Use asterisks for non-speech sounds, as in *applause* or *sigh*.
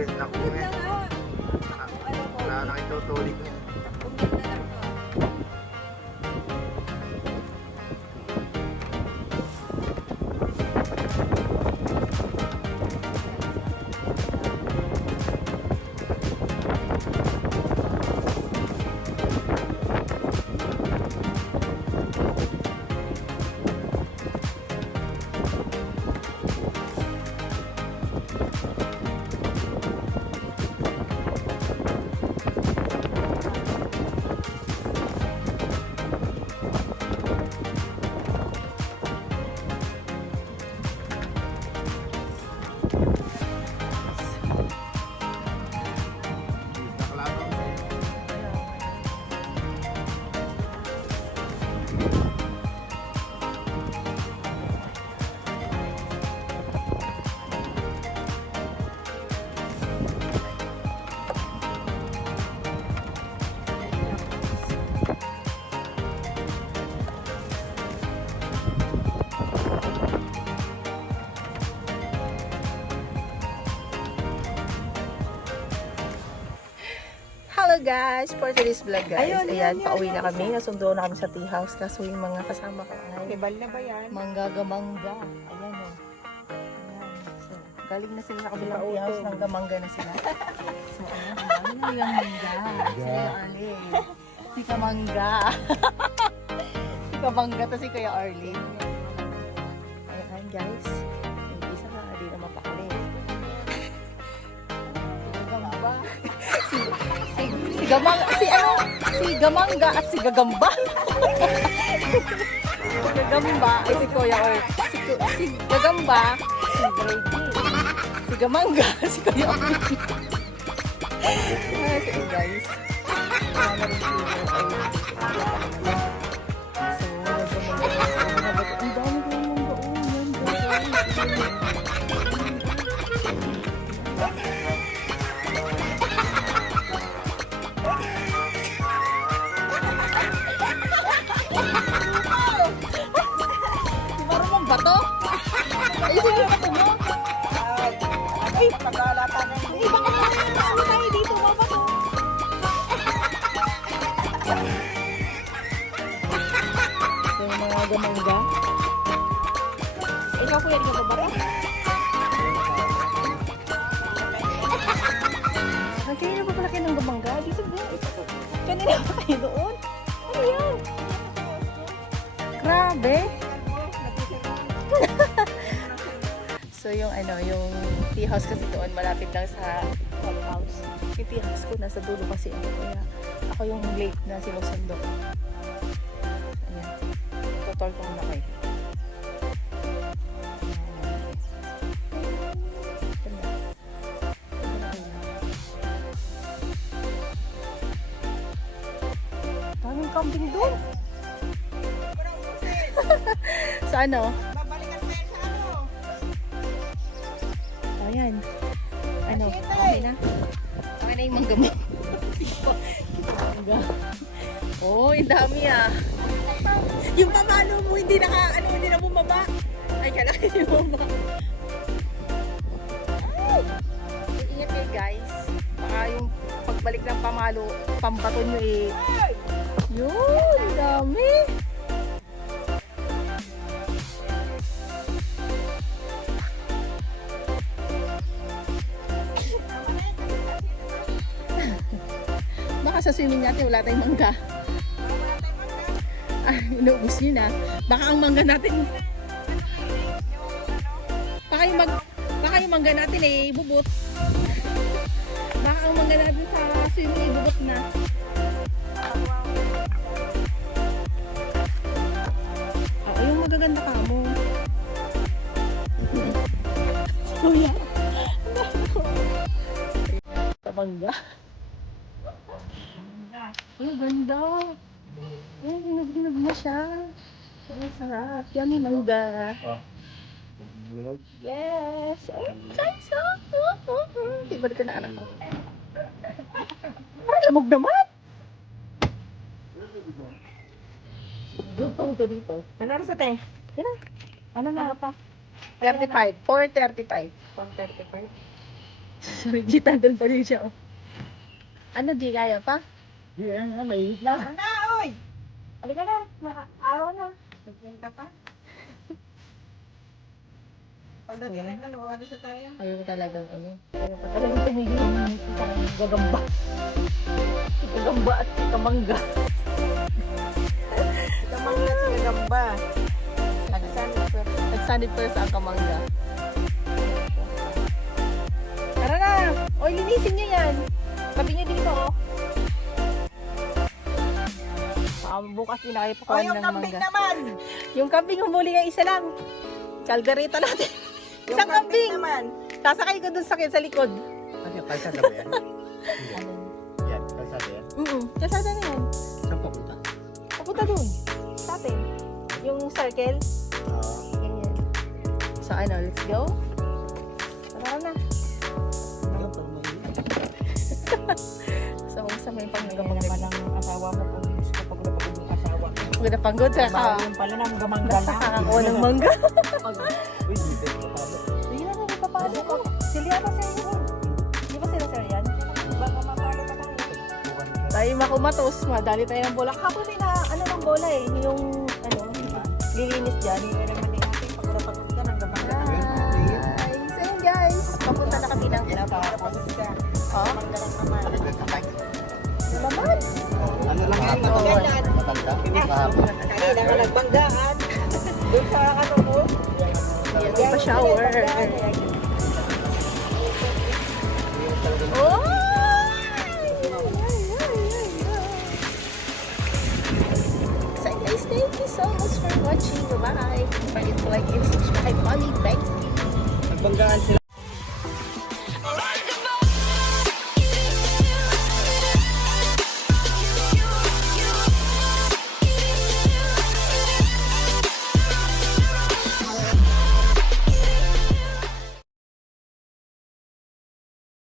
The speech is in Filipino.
Eh, naku eh. Ano? Wala na itutulig niya. Hello guys! For today's vlog guys, Ayun, ayan, yan, yan, pauwi yan. na kami. Nasundo na kami sa tea house kaso yung mga kasama ko ay Festival na ba yan? manggagamangga. Ayan o. Ayan. So, galing na sila sa kabilang tea house, Nauutong. nang gamangga na sila. *laughs* So, ayan, ang dami na yung mangga. Si Kuya Arlene. Si Kamangga. *laughs* si Kamangga to si Kuya Arlene. Ayan guys. Gamang, si ano, si Gamangga at si Gagamba. si Gagamba ay si Kuya or si, si Gagamba, si Grady. Si Gamangga, si Kuya Or. Ay, sige guys. So. Ang dami ko yung guys. Marumong Bato? Ayusin yung bato mo. Ay, pag-alata na Ay, baka naman tayo dito, mabato. Ito yung mga gamangga. Ikaw kuya, di ka ba bato? Ang kanina pa pala kayo ng gamangga? Dito ba? Kanina pa kayo doon? Ano yan? Grabe. *laughs* So yung ano, yung tea house kasi doon malapit lang sa clubhouse. Yung tea house ko nasa dulo kasi ano kaya ako yung late na sinusundo. Ayan. Tutor ko muna kayo. Daming kambing doon. sa *laughs* ano? Na yung mangga mo. mangga. Oh, yung dami ah. Yung pamalo mo, hindi naka, ano, hindi na bumaba. Ay, kala yung mama. Ay! Ingat kayo guys. Baka yung pagbalik ng pamalo, pambato nyo eh. Yun, sa swimming natin wala tayong mangga. Ah, inuubos nyo na. Baka ang mangga natin, baka yung, mag, baka yung mangga natin eh, bubot. Baka ang mangga natin sa swimming eh, bubot na. Oo, yung magaganda ka mo. *laughs* Kuya. Tabangga. *laughs* Ang ganda. Ay, ginag-ginag mo siya. Ang sarap. Yan yung mangga. Yes. Oh, guys. Oh, oh, oh, oh. Ibalik ko na anak ko. Ay, lamog naman. Dito, dito, dito. Ano oras ate? Yan na. Ano na? 35. 35. 435. 135. 435. Sorry, kita doon pa rin siya. oh. Ano, di kaya pa? Yan, yeah, may na. Ano, oy! Halika na, makaawa na. Nagpunta pa. Pagdating na, ano sa tayo? Ayaw talagang ano. Pa talagang tumigil. Gagamba. Gagamba at kamangga. Kamangga sa gagamba. Nagsanit pa sa kamangga. Tara na! Oy, linisin niyo yan. Tabi niyo dito, oh. Bukas din na kayo O, pakuha yung ng kambing mangga. naman. Yung kambing humuli nga isa lang. Kalgarita natin. *laughs* Yung Isang kambing. naman. Sasakay ko dun sa sa likod. Ano yung kalsada ba yan? *laughs* Hindi. Yan, kalsada yan. Mm Kasada na yan. Saan papunta? Papunta dun. Sa atin. Yung circle. Ah, Ganyan. So ano, let's go. Tara na. ano pag *laughs* may... So, kung sa may Kaya panggamang naman ang asawa mo kung mo. Maganda panggod sa ka. Bawal pala ng gamangga na. Nakakakuha ng mangga. Uy, hindi ko pa. Hindi na ko. Sila pa sir yun. Di ba sila sir yan? Baka mapalo pa tayo. Tayo makumatos. Madali tayo ng bola. Kapag may na, ano ng bola eh. Yung, ano, lilinis dyan. Naman ka. Papunta na kami ng Napapagod ka. Ha? Gamangga lang naman. Naman. Ano lang yan? Oo. Matanda? Matanda? Mahapon. Kanina ka nagbanggaan. Doon sa ano mo. Yan, may pa-shower. Oh! So guys, thank you so much for watching. Bye-bye. Don't forget to like and subscribe. Mommy, thanks. Nagbanggaan sila.